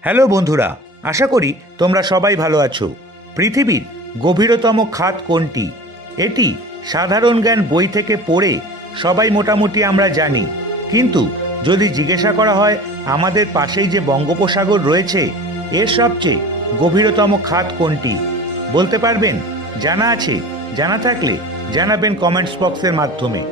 Hello বন্ধুরা, আশা করি তোমরা সবাই ভালো আছো। পৃথিবীর গভীরতম খাত কোনটি? এটি সাধারণ জ্ঞান বই থেকে পড়ে সবাই মোটামুটি আমরা জানি। কিন্তু যদি জিজ্ঞাসা করা হয় আমাদের পাশেই যে বঙ্গোপসাগর রয়েছে, এর সবচেয়ে গভীরতম খাত কোনটি? বলতে পারবেন? জানা আছে, জানা থাকলে জানাবেন কমেন্টস বক্সের মাধ্যমে।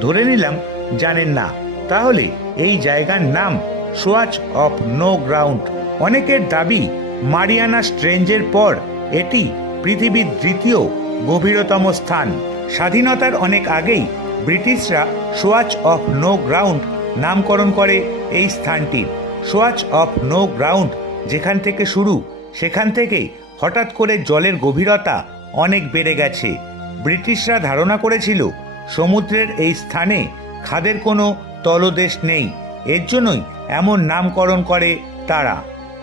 ধরে নিলাম, জানেন না। তাহলে এই জায়গার নাম সোয়াচ অফ নো গ্রাউন্ড। অনেকের দাবি, মারিয়ানা স্ট্রেঞ্জের পর এটি পৃথিবীর দ্বিতীয় গভীরতম স্থান। স্বাধীনতার অনেক আগেই ব্রিটিশরা সোয়াচ অফ নো গ্রাউন্ড নামকরণ করে এই স্থানটির সোয়াচ অফ নো গ্রাউন্ড যেখান থেকে শুরু, সেখান থেকেই হঠাৎ করে জলের গভীরতা অনেক বেড়ে গেছে। ব্রিটিশরা ধারণা করেছিল, সমুদ্রের এই স্থানে খাদের কোনো তলদেশ নেই, এর জন্যই এমন নামকরণ করে তারা।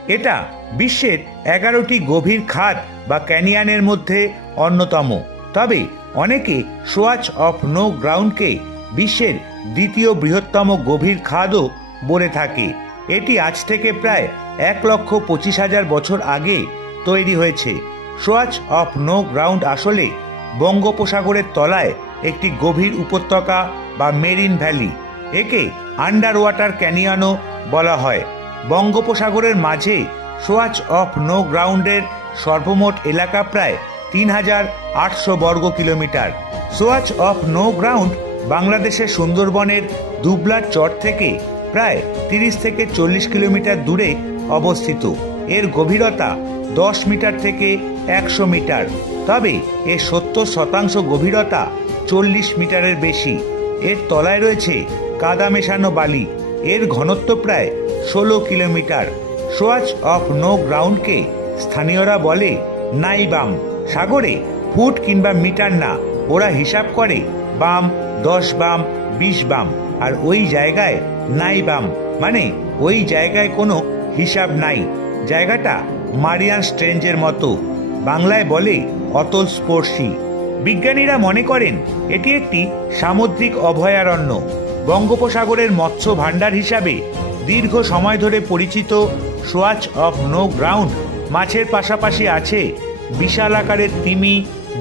এটা বিশ্বের এগারোটি গভীর খাদ বা ক্যানিয়ানের মধ্যে অন্যতম। তবে অনেকে সোয়াচ অফ নো গ্রাউন্ডকে বিশ্বের দ্বিতীয় বৃহত্তম গভীর খাদও বলে থাকে। এটি আজ থেকে প্রায় এক লক্ষ পঁচিশ হাজার বছর আগে তৈরি হয়েছে। সোয়াচ অফ নো গ্রাউন্ড আসলে বঙ্গোপসাগরের তলায় একটি গভীর উপত্যকা বা মেরিন ভ্যালি। একে আন্ডার ওয়াটার ক্যানিয়নও বলা হয়। বঙ্গোপসাগরের মাঝে সোয়াচ অফ নো গ্রাউন্ডের সর্বমোট এলাকা প্রায় তিন হাজার আটশো বর্গ kilometre. Swatch of no ground বাংলাদেশের সুন্দরবনের দুবলার চর থেকে প্রায় তিরিশ থেকে চল্লিশ কিলোমিটার দূরে অবস্থিত। এর গভীরতা দশ মিটার থেকে একশো মিটার। তবে এর সত্তর শতাংশ গভীরতা চল্লিশ মিটারের বেশি। এর তলায় রয়েছে কাদা মেশানো বালি। এর ঘনত্ব প্রায় ষোলো কিলোমিটার। সোয়াচ অফ নো গ্রাউন্ডকে স্থানীয়রা বলে নাই বাম। সাগরে ফুট কিংবা মিটার না, ওরা হিসাব করে বাম, দশ বাম, বিশ বাম, আর ওই জায়গায় নাই বাম। মানে ওই জায়গায় কোনো হিসাব নাই। জায়গাটা মারিয়ান স্ট্রেঞ্জের মতো। বাংলায় বলে অতল স্পর্শী বিজ্ঞানীরা মনে করেন, এটি একটি সামুদ্রিক অভয়ারণ্য। বঙ্গোপসাগরের মৎস্য ভাণ্ডার হিসাবে দীর্ঘ সময় ধরে পরিচিত সোয়াচ অফ নো গ্রাউন্ড মাছের পাশাপাশি আছে বিশাল আকারের তিমি,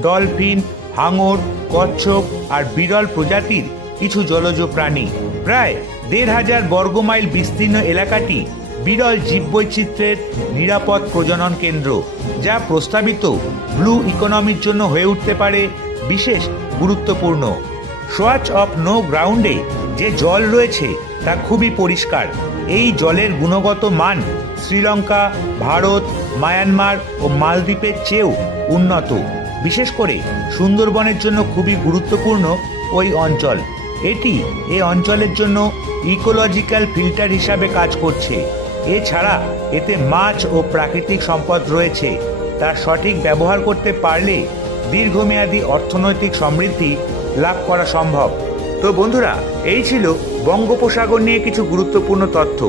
ডলফিন, হাঙর, কচ্ছপ আর বিরল প্রজাতির কিছু জলজ প্রাণী। প্রায় দেড় হাজার বর্গমাইল বিস্তীর্ণ এলাকাটি বিরল জীববৈচিত্র্যের নিরাপদ প্রজনন কেন্দ্র, যা প্রস্তাবিত ব্লু ইকোনমির জন্য হয়ে উঠতে পারে বিশেষ গুরুত্বপূর্ণ। সোয়াচ অফ নো গ্রাউন্ডে যে জল রয়েছে তা খুবই পরিষ্কার। এই জলের গুণগত মান শ্রীলঙ্কা, ভারত, মায়ানমার ও মালদ্বীপের চেয়েও উন্নত। বিশেষ করে সুন্দরবনের জন্য খুবই গুরুত্বপূর্ণ ওই অঞ্চল। এটি এই অঞ্চলের জন্য ইকোলজিক্যাল ফিল্টার হিসাবে কাজ করছে। এছাড়া এতে মাছ ও প্রাকৃতিক সম্পদ রয়েছে। তার সঠিক ব্যবহার করতে পারলে দীর্ঘমেয়াদী অর্থনৈতিক সমৃদ্ধি লাভ করা সম্ভব। তো বন্ধুরা, এই ছিল বঙ্গোপসাগর নিয়ে কিছু গুরুত্বপূর্ণ তথ্য।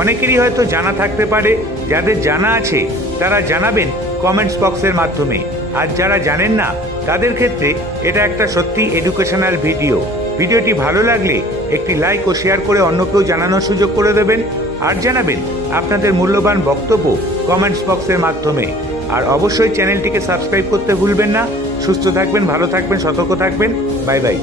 অনেকেরই হয়তো জানা থাকতে পারে, যাদের জানা আছে, তারা জানাবেন কমেন্টস বক্সের মাধ্যমে। আর যারা জানেন না, তাদের ক্ষেত্রে এটা একটা সত্যি এডুকেশনাল ভিডিও ভিডিওটি ভালো লাগলে একটি লাইক ও শেয়ার করে অন্যকেও জানানোর সুযোগ করে দেবেন। আর জানাবেন আপনাদের মূল্যবান বক্তব্য কমেন্টস বক্সের মাধ্যমে। আর অবশ্যই চ্যানেলটিকে সাবস্ক্রাইব করতে ভুলবেন না। সুস্থ থাকবেন, ভালো থাকবেন, সতর্ক থাকবেন। Bye bye